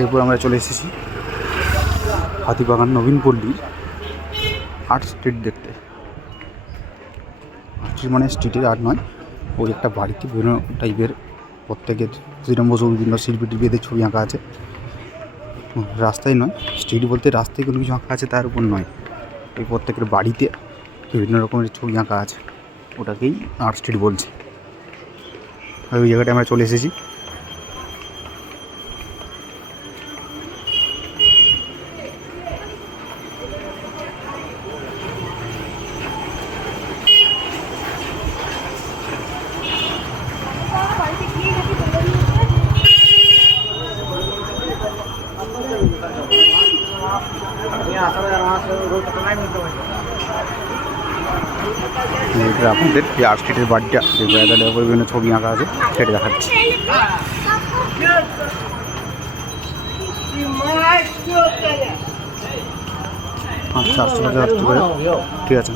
এরপর আমরা চলে এসেছি হাতিবাগান নবীনপল্লীর আর্ট স্ট্রিট দেখতে। আর্ট মানে স্ট্রিটের আর্ট নয়, ওই একটা বাড়িতে বিভিন্ন টাইপের প্রত্যেকের শ্রীরাম বসু বিভিন্ন শিল্পী টিল্পীদের ছবি আঁকা আছে। রাস্তায় নয়, স্ট্রিট বলতে রাস্তায় কোনো কিছু আঁকা আছে তার উপর নয়, ওই প্রত্যেকের বাড়িতে বিভিন্ন রকমের ছবি আঁকা আছে, ওটাকেই আর্ট স্ট্রিট বলছে। আর ওই জায়গাটায় আমরা চলে এসেছি। আপনাদের যে আর্ট স্ট্রিটের বাড়িটা যে ব্রাইডালের উপরে বিভিন্ন ছবি আঁকা আছে সেটা দেখাচ্ছি। আচ্ছা, আসতে পারে, ঠিক আছে।